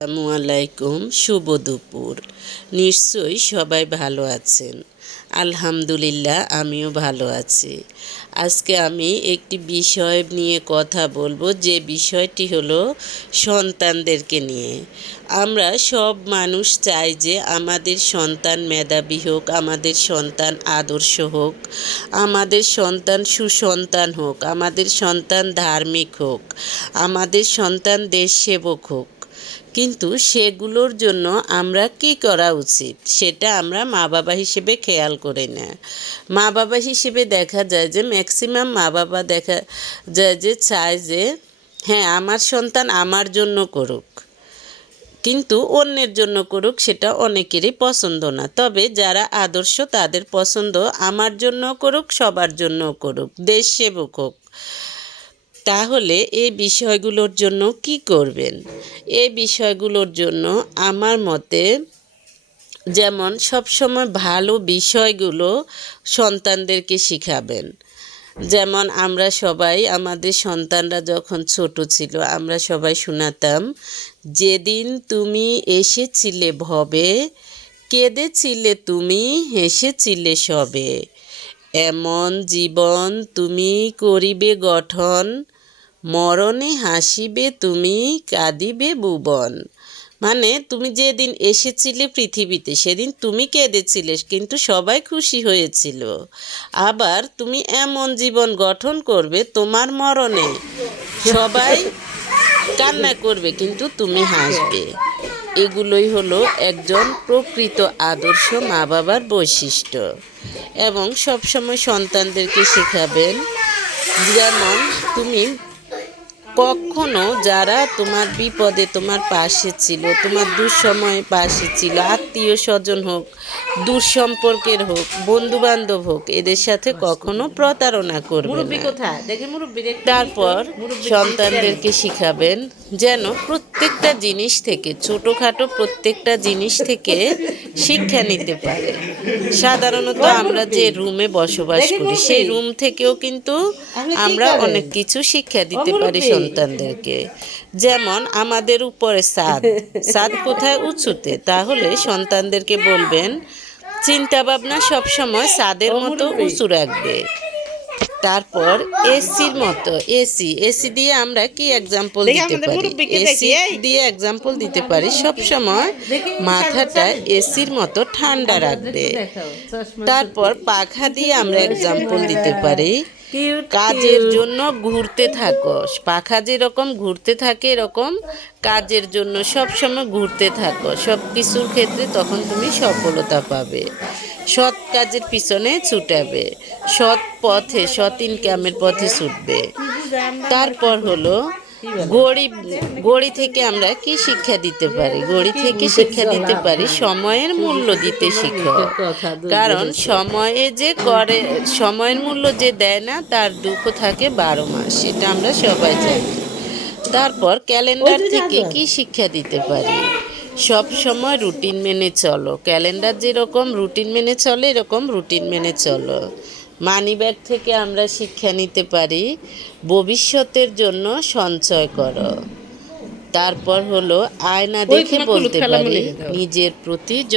আসসালামু আলাইকুম, শুভ দুপুর। নিশ্চয়ই সবাই ভালো আছেন। আলহামদুলিল্লাহ, আমিও ভালো আছি। আজকে আমি একটি বিষয় নিয়ে কথা বলবো, যে বিষয়টি হলো সন্তানদেরকে নিয়ে। আমরা সব মানুষ চাই যে আমাদের সন্তান মেধাবী হোক, আমাদের সন্তান আদর্শ হোক, আমাদের সন্তান সুসন্তান হোক, আমাদের সন্তান ধার্মিক হোক, আমাদের সন্তান দেশসেবক হোক। কিন্তু সেগুলোর জন্য আমরা কি করা উচিত সেটা আমরা মা বাবা হিসেবে খেয়াল করি না। মা বাবা হিসেবে দেখা যায় যে ম্যাক্সিমাম মা বাবা দেখা যায় যে চায় যে হ্যাঁ, আমার সন্তান আমার জন্য করুক, কিন্তু অন্যের জন্য করুক সেটা অনেকেরই পছন্দ না। তবে যারা আদর্শ তাদের পছন্দ আমার জন্য করুক, সবার জন্য করুক, দেশ সেবক হোক। তাহলে এই বিষয়গুলোর জন্য কি করবেন? এই বিষয়গুলোর জন্য আমার মতে যেমন সবসময় ভালো বিষয়গুলো সন্তানদেরকে শিখাবেন। যেমন আমরা সবাই, আমাদের সন্তানরা যখন ছোট ছিল আমরা সবাই শোনাতাম, যেদিন তুমি এসেছিলে ভবে, কেঁদেছিলে তুমি, হেসেছিলে সবে, এমন জীবন তুমি করিবে গঠন, মরণে হাসিবে তুমি, কাঁদিবে ভুবন। মানে তুমি যেদিন এসেছিলে পৃথিবীতে সেদিন তুমি কেঁদেছিলে, কিন্তু সবাই খুশি হয়েছিল। আবার তুমি এমন জীবন গঠন করবে, তোমার মরণে সবাই কান্না করবে কিন্তু তুমি হাসবে। এগুলোই হলো একজন প্রকৃত আদর্শ মা বাবার বৈশিষ্ট্য। এবং সবসময় সন্তানদেরকে শেখাবেন যেমন তুমি কখনো যারা তোমার বিপদে তোমার পাশে ছিল, তোমার দুঃসময়ে পাশে ছিল, আত্মীয় স্বজন হোক, দূর সম্পর্কের হোক, বন্ধু বান্ধব হোক, এদের সাথে কখনো প্রতারণা করবে না। তারপর সন্তানদেরকে শিখাবেন যেন প্রত্যেকটা জিনিস থেকে, ছোটোখাটো প্রত্যেকটা জিনিস থেকে শিক্ষা নিতে পারে। সাধারণত আমরা যে রুমে বসবাস করি সেই রুম থেকেও কিন্তু আমরা অনেক কিছু শিক্ষা দিতে পারি সন্তানদেরকে। যেমন আমাদের উপরে ছাদ কোথায়? উঁচুতে। তাহলে সন্তানদেরকে বলবেন চিন্তা ভাবনা সবসময় ছাদের মতো উঁচু রাখবে। তারপর এসির মতো, এসি দিয়ে আমরা কি এক্সাম্পল দিতে পারি? এসি দিয়ে এক্সাম্পল দিতে পারি সবসময় মাথাটা এসির মতো ঠান্ডা রাখবে। তারপর পাখা দিয়ে আমরা এক্সাম্পল দিতে পারি কাজের জন্য ঘুরতে থাকো। পাখা যেরকম ঘুরতে থাকে এরকম কাজের জন্য সবসময় ঘুরতে থাকো, সব কিছুর ক্ষেত্রে তখন তুমি সফলতা পাবে। সৎ কাজের পিছনে ছুটাবে, সৎ পথে, সৎ ইনকামের পথে ছুটবে। তারপর হলো গড়ি থেকে আমরা কি শিক্ষা দিতে পারি? গড়ি থেকে শিক্ষা দিতে পারি সময়ের মূল্য দিতে শিখো। কারণ সময়ের মূল্য যে দেয় না তার দুঃখ থাকে 12 মাস, সেটা আমরা সবাই জানি। তারপর ক্যালেন্ডার থেকে কি শিক্ষা দিতে পারি? সব সময় রুটিন মেনে চলো। ক্যালেন্ডার যেরকম রুটিন মেনে চলে এরকম রুটিন মেনে চলো। মানিব্যাগ থেকে আমরা শিক্ষা নিতে পারি ভবিষ্যতের জন্য সঞ্চয় করো। তারপর হলো আয়না দেখে বলতে পারি নিজের প্রতি যত্ন